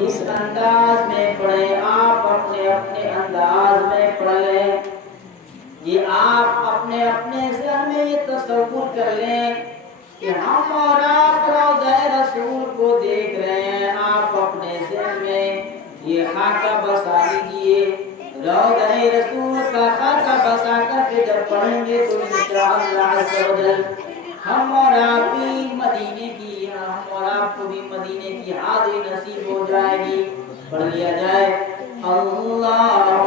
इस अंदाज में पढ़े, आप अपने अपने अंदाज में पढ़ लें। ये आप अपने अपने ज़हन में ये तसव्वुर कर लें कि हम और आप रौज़े रसूल को देख रहे हैं। आप अपने ज़हन में ये खाका बसा लीजिए। रौज़े रसूल का खाका बसा करके जब पढ़ेंगे तो इंशाअल्लाह अज़्ज़ा वजल हम और आप भी मदीने की, हम और आपको भी मदीने की हाज़िरी नसीब हो जाएगी। पढ़ लिया जाए अल्लाहु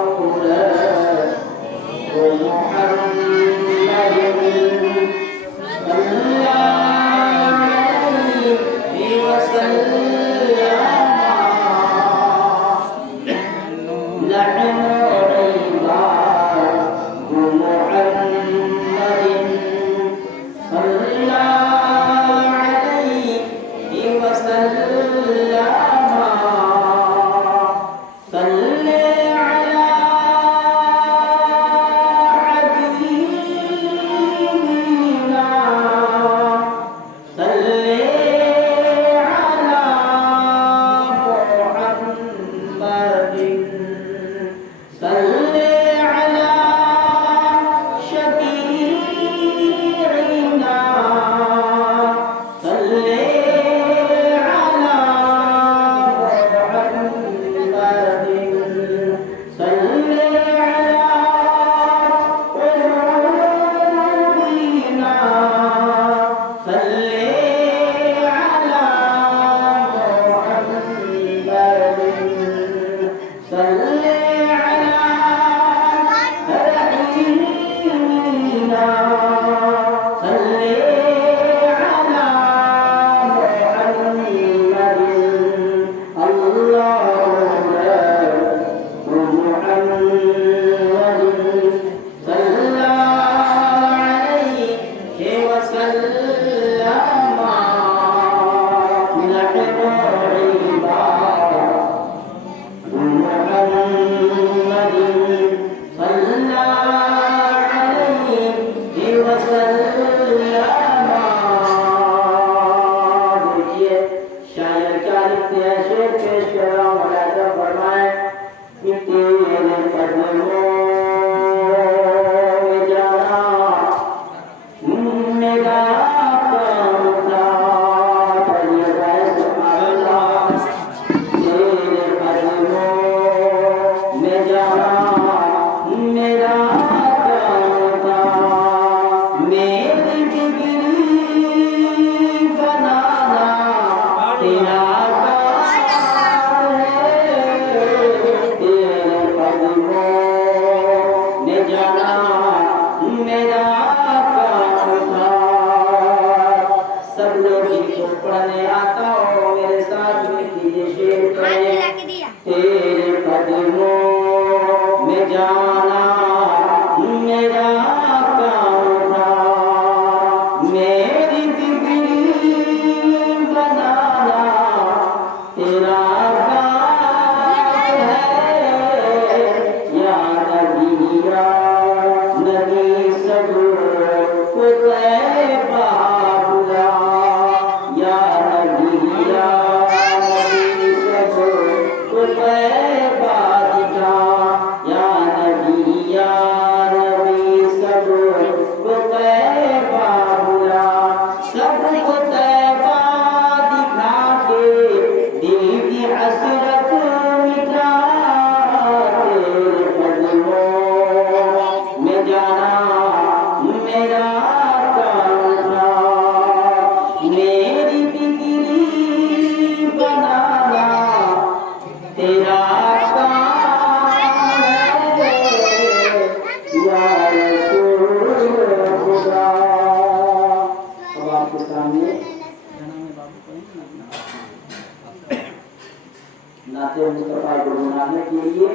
नाते मुस्तफा को मनाने के लिए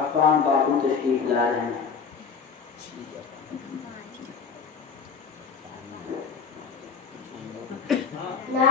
अफान बाबू तशरीफ ला रहे हैं। ला